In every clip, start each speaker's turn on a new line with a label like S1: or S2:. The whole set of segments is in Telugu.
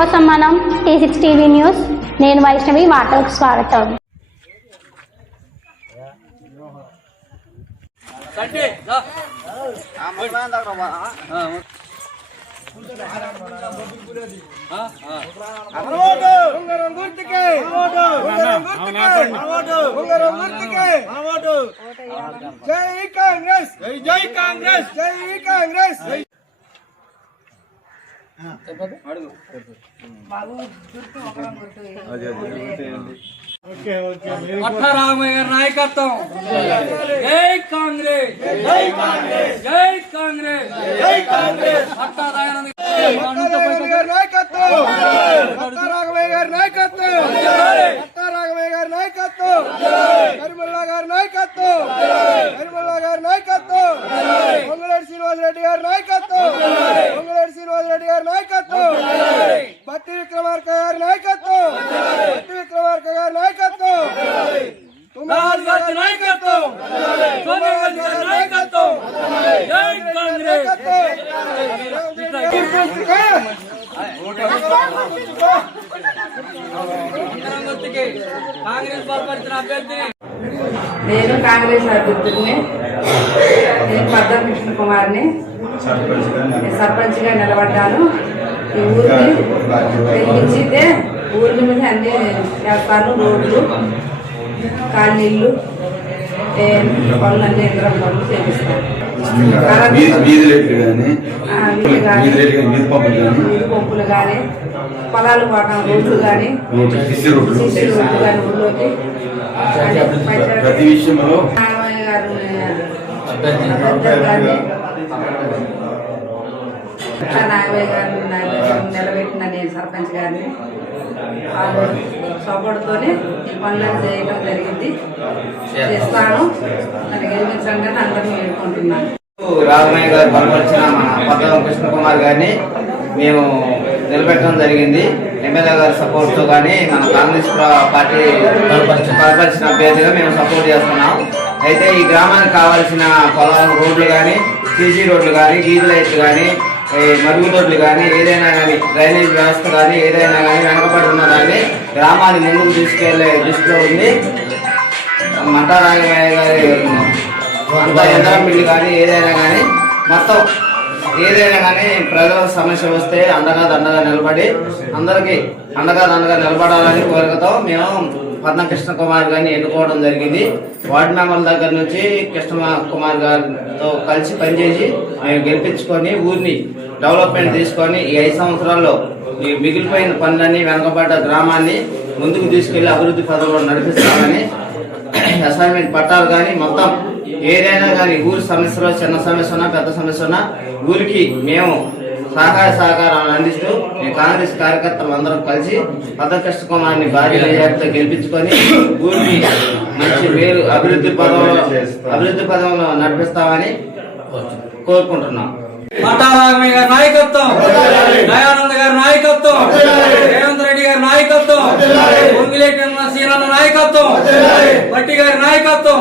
S1: కోసం మనం టీ సిక్స్ టీవీ న్యూస్ నేను వైష్ణవి వార్తలకు స్వాగతం.
S2: జై కాంగ్రెస్ జై కాంగ్రెస్ జై కాంగ్రెస్.
S3: పట్టారామయ్య నాయకత్వం. జై కాంగ్రెస్. జై కాంగ్రెస్. జై కాంగ్రెస్.
S2: జై కాంగ్రెస్.
S3: పట్టా దయానంద్
S2: రాఘవయ్య గారి నాయకత్వం. నాయకత్వం. పట్టా రాఘవయ్య గారి నాయకత్వం కరిమల్లా గారి నాయకత్వం కరిమల్లా గారి నాయకత్వం పొంగులేటి శ్రీనివాస్ రెడ్డి గారి నాయకత్వం పొంగులేటి శ్రీనివాస్ రెడ్డి గారి నాయకత్వం బట్టి విక్రమార్క గారి నాయకత్వం బట్టి విక్రమార్క గారి నాయకత్వం
S3: రాహుల్ గాంధీ నాయకత్వం సోనియా గాంధీ గారి నాయకత్వం జై కాంగ్రెస్ బలపరిచిన అభ్యర్థిని
S4: నేను కాంగ్రెస్ అభ్యర్థుడిని నేను పద్మ కృష్ణ కుమార్ని. సర్పంచ్గా నిలబడ్డాను. ఈ ఊరిని వెలిగించితే ఊరి మీద అన్ని చేస్తాను రోడ్లు కాలనీళ్ళు పనులు అన్ని ఇతర పనులు చేపిస్తాను
S5: వీధి కానీ
S4: వీధి కానీ
S5: వీధి పంపులు కానీ
S4: వీధి పంపులు కానీ పొలాలు పోవడం రోడ్లు కానీ
S5: రోడ్లు సిసి రోడ్లు.
S4: సిసి రోడ్లు కానీ ఊళ్ళోకి అదే పంచాయతీ
S5: ప్రతి విషయంలో
S4: గారిని నాకు నిలబెట్టిన నేను సర్పంచ్ గారిని. వాళ్ళు సపోర్ట్తోనే ఈ పనులను చేయడం జరిగింది. చేస్తాను. నన్ను గెలిపించండి అని అందరినీ వేడుకుంటున్నాను.
S6: రాఘమయ్య గారు బలపరిచిన మన పద్మ కృష్ణ కుమార్ గారిని మేము నిలబెట్టడం జరిగింది. ఎమ్మెల్యే గారి సపోర్ట్తో కానీ మన కాంగ్రెస్ పార్టీ బలపరిచిన అభ్యర్థిగా మేము సపోర్ట్ చేస్తున్నాం. అయితే ఈ గ్రామానికి కావాల్సిన పొలాలు రోడ్లు కానీ సీసీ రోడ్లు కానీ వీధి లైట్లు కానీ ఈ మరుగుదొడ్లు కానీ ఏదైనా కానీ డ్రైనేజ్ వ్యవస్థ కానీ ఏదైనా కానీ వెనకబడి ఉన్న దాన్ని గ్రామాన్ని ముందుకు తీసుకెళ్ళే దృష్టిలో ఉంది. మంటారాగమయ్య గారి యంత్రం బిల్లు కానీ ఏదైనా కానీ మొత్తం ఏదైనా కానీ ప్రజల సమస్య వస్తే అండగా దండగా నిలబడి అందరికీ అండగా దండగా నిలబడాలని కోరికతో మేము పద్మ కృష్ణ కుమార్ గారిని ఎన్నుకోవడం జరిగింది. వార్డు మెంబర్ల దగ్గర నుంచి కృష్ణ కుమార్ గారితో కలిసి పనిచేసి మేము గెలిపించుకొని ఊరిని డెవలప్మెంట్ తీసుకొని ఈ ఐదు సంవత్సరాల్లో ఈ మిగిలిపోయిన పనులన్నీ వెనకబడ్డ గ్రామాన్ని ముందుకు తీసుకెళ్ళి అభివృద్ధి పదంలో నడిపిస్తామని అసైన్మెంట్ పట్టాలు కానీ మొత్తం ఏదైనా కానీ ఊరి సమస్యలో చిన్న సమస్య ఉన్నా పెద్ద సమస్య ఉన్నా ఊరికి మేము సహాయ సహకారాలు అందిస్తూ ఈ కాంగ్రెస్ కార్యకర్తలు అందరం కలిసి పదకృష్ణ కుమార్ని భారీ మెజార్టీతో గెలిపించుకొని ఊరికి మంచి పేరు అభివృద్ధి పదంలో అభివృద్ధి పదంలో నడిపిస్తామని కోరుకుంటున్నాం.
S3: పట్టారామయ్య గారి నాయకత్వం దయానంద గారి నాయకత్వం రేవంత్ రెడ్డి గారి నాయకత్వం పొంగిలేటి సీనన్న నాయకత్వం బట్టి గారి నాయకత్వం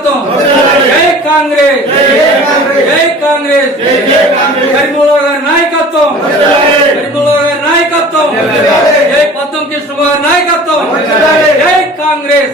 S3: నాయకత్వం జై కాంగ్రెస్. జై కాంగ్రెస్. కరీముల్లా గారి నాయకత్వం. కరీముల్లా గారి నాయకత్వం. జై పద్మం కృష్ణ గారి నాయకత్వం. జై కాంగ్రెస్.